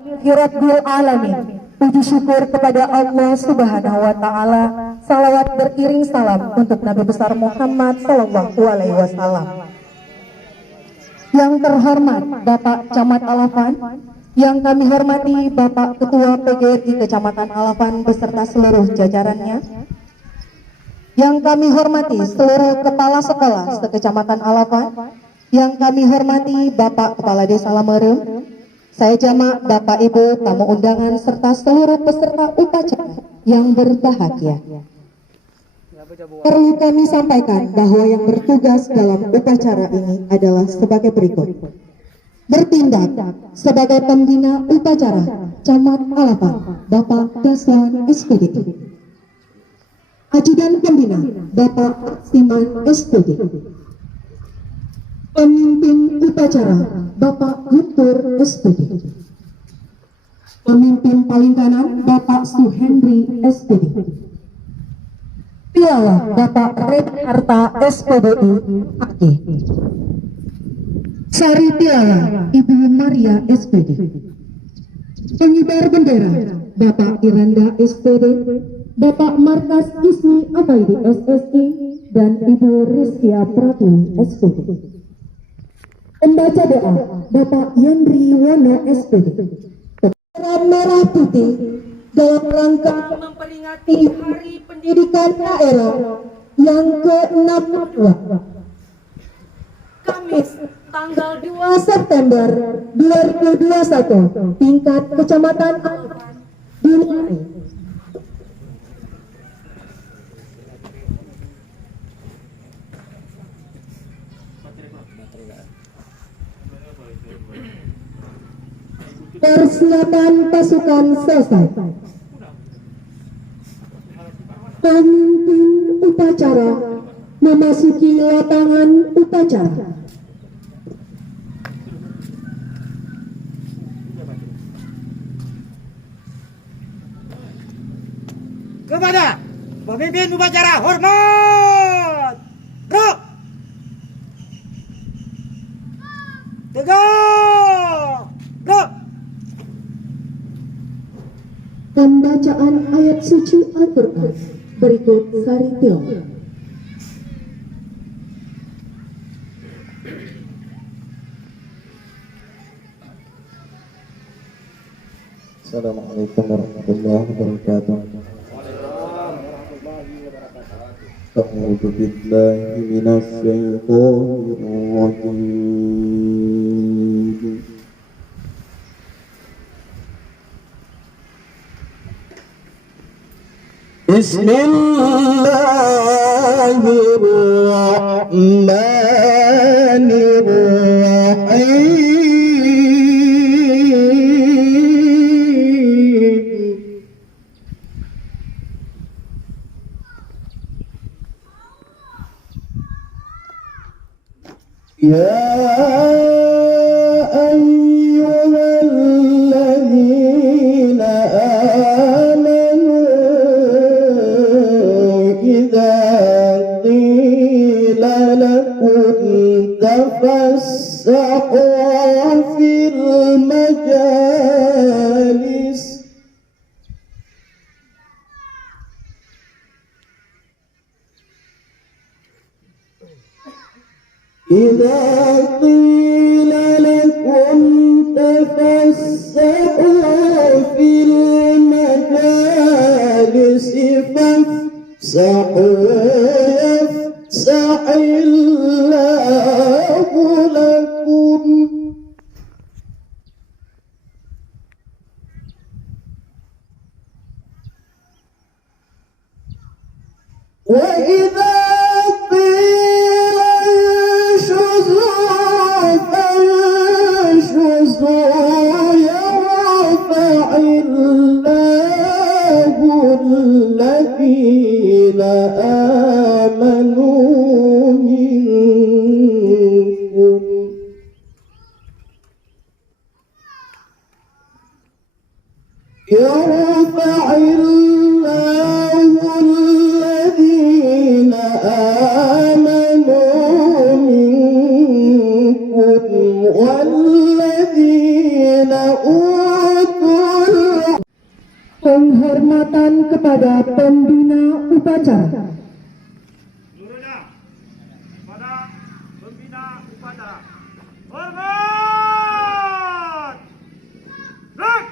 Rabbil alamin. Puji syukur kepada Allah Subhanahu wa taala. Salawat beriring salam untuk Nabi besar Muhammad sallallahu alaihi wasallam. Yang terhormat Bapak Camat Alafan, yang kami hormati Bapak Ketua PGRI Kecamatan Alafan beserta seluruh jajarannya. Yang kami hormati seluruh kepala sekolah sekecamatan Alafan. Yang kami hormati Bapak Kepala Desa Lamerem, saya jamak Bapak Ibu tamu undangan serta seluruh peserta upacara yang berbahagia. Perlu kami sampaikan bahwa yang bertugas dalam upacara ini adalah sebagai berikut. Bertindak sebagai pembina upacara Camat Alafan Bapak Daslan SPD. Ajudan pembina Bapak Siman SPD. Pemimpin upacara Bapak Guntur SPD. Pemimpin paling kanan Bapak Suhendri SPD. Piala Bapak Red Harta SPDI AG. Sari Piala Ibu Maria SPD. Pengibar bendera Bapak Iranda SPD, Bapak Markas Ismi Abaidi SSI, dan Ibu Rizkia Pratu SPD. Pembaca doa Bapak Yandri Wono SPD. Merah putih dalam rangka memperingati Hari Pendidikan Daerah yang ke-62. Kamis tanggal 2 September 2021, tingkat Kecamatan Alafan dimulai. Persiapan pasukan selesai. Pemimpin upacara memasuki lapangan upacara. Kepada pemimpin upacara hormat. Gerak. Tegak. Gerak. Pembacaan ayat suci Al-Quran berikut Sari Tilawah. Assalamualaikum warahmatullahi wabarakatuh. A'udzu billahi minasy syaithanir rajim. Bismillahirrahmanirrahim. Ya ayyuhalladzina amanu idza qila lakum tafassahu fil majalis إذا قيل لكم تفسحوا في المجالس فافسحوا يفسح الله لكم وإذا قيل انشزوا يرفع الله الذين آمنوا منكم يرفع الله الذين آمنوا منكم والذين أوتوا penghormatan kepada pembina upacara. Seluruhnya kepada pembina upacara. Hormat! Gerak!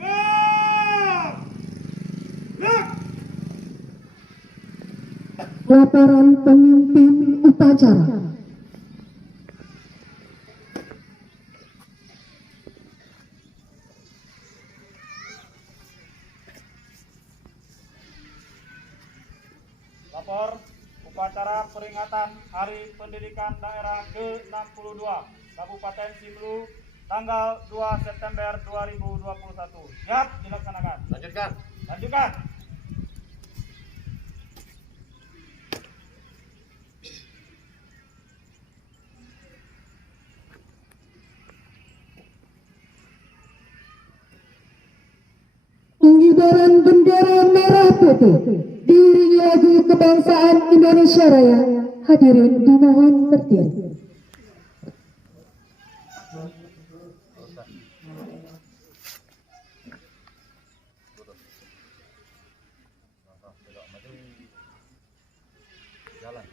Gerak! Gerak! Laporan pemimpin upacara. Lapor upacara peringatan Hari Pendidikan Daerah ke-62 Kabupaten Siblu tanggal 2 September 2021. Siap dilaksanakan. Lanjutkan. Lanjutkan. Pengibaran bendera merah putih diiringi lagu kebangsaan Indonesia Raya. Hadirin dimohon berdiri. Jalan.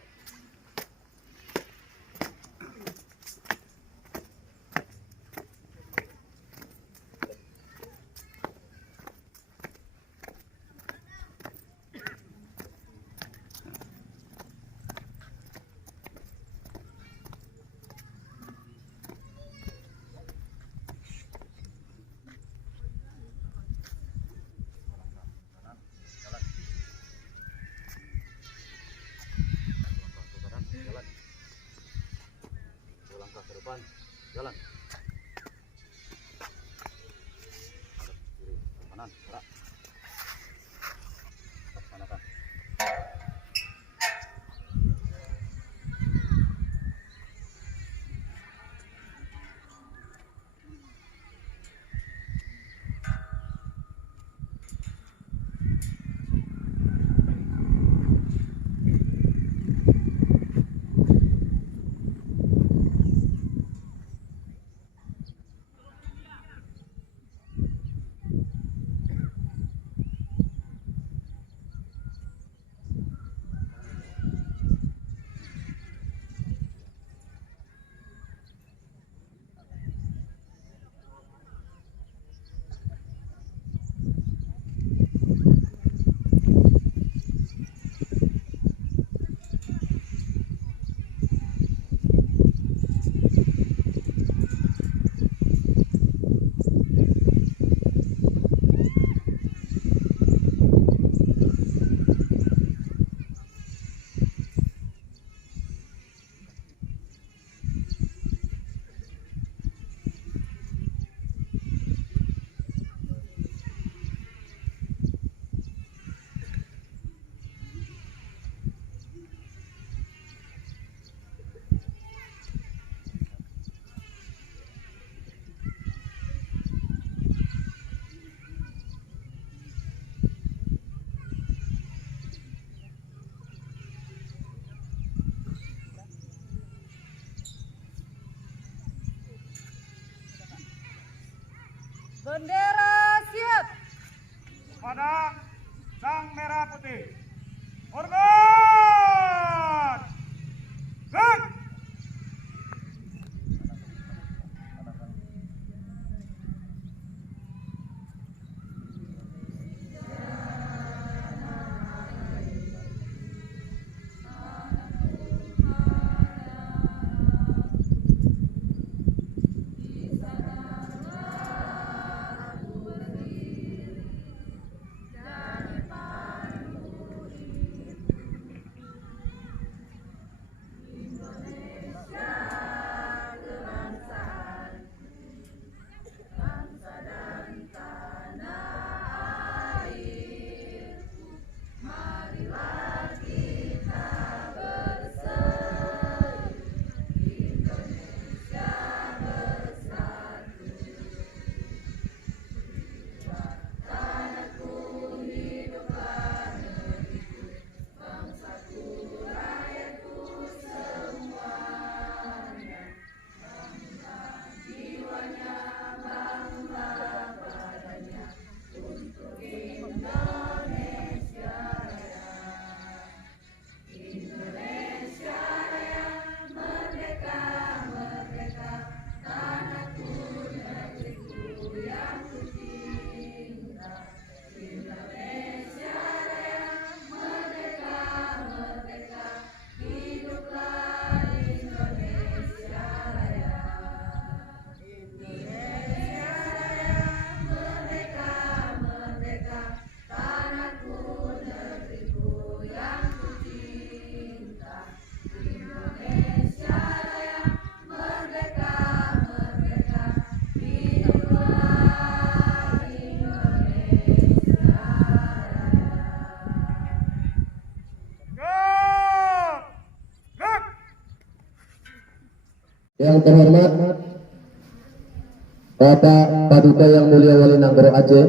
Langkah ke depan, jalan. Kiri, kanan, gerak. Laksanakan. Bendera siap. Pada sang merah putih. Hormat! Gerak! yang terhormat Bapak Paduka yang mulia Wali Nanggoro Aceh,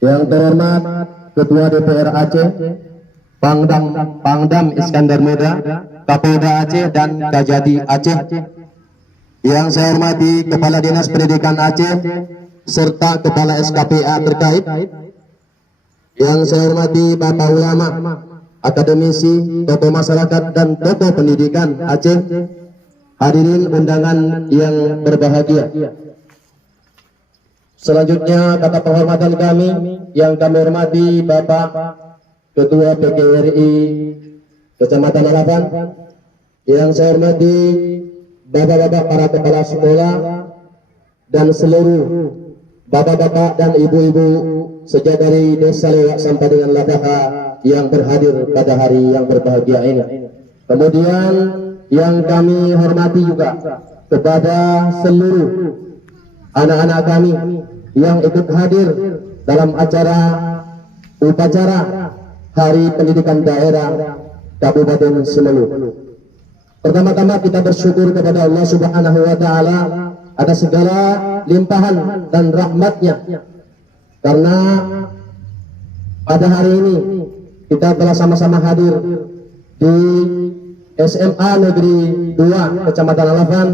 yang terhormat Ketua DPR Aceh, Pangdam Iskandar Muda, Kapolda Aceh dan Kajati Aceh, yang saya hormati Kepala Dinas Pendidikan Aceh serta Kepala SKPA terkait, yang saya hormati Bapak Ulama, akademisi, tokoh masyarakat dan tokoh pendidikan Aceh, hadirin undangan yang berbahagia. Selanjutnya kata penghormatan kami yang kami hormati Bapak Ketua PGRI Kecamatan Alafan, yang saya hormati bapak-bapak para kepala sekolah dan seluruh bapak-bapak dan ibu-ibu sejak dari desa Lewak sampai dengan Labaka yang berhadir pada hari yang berbahagia ini. Kemudian yang kami hormati juga kepada seluruh anak-anak kami yang ikut hadir dalam upacara Hari Pendidikan Daerah Kabupaten Semelu. Pertama-tama kita bersyukur kepada Allah Subhanahu wa Ta'ala atas segala limpahan dan rahmatnya, karena pada hari ini kita telah sama-sama hadir di SMA Negeri 2 Kecamatan Alafan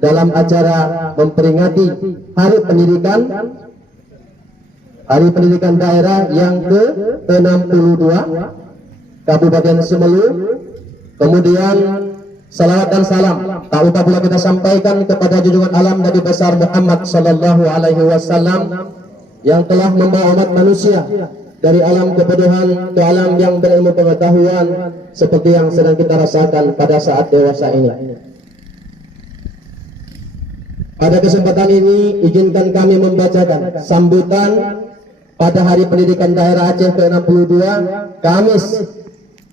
dalam acara memperingati Hari Pendidikan Daerah yang ke-62 Kabupaten Semelu. Kemudian salawat dan salam tak lupa pula kita sampaikan kepada junjungan alam Nabi besar Muhammad sallallahu alaihi wasallam yang telah membawa umat manusia dari alam kebodohan ke alam yang berilmu pengetahuan seperti yang sedang kita rasakan pada saat dewasa ini. Pada kesempatan ini izinkan kami membacakan sambutan pada Hari Pendidikan Daerah Aceh ke-62 Kamis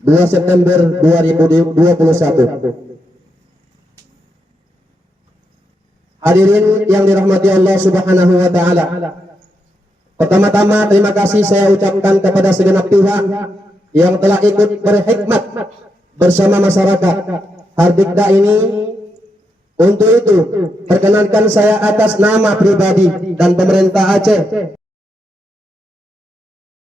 2 September 2021. Hadirin yang dirahmati Allah Subhanahu wa Ta'ala, pertama-tama terima kasih saya ucapkan kepada segenap pihak yang telah ikut berhikmat bersama masyarakat Hardikda ini. Untuk itu perkenankan saya atas nama pribadi dan pemerintah Aceh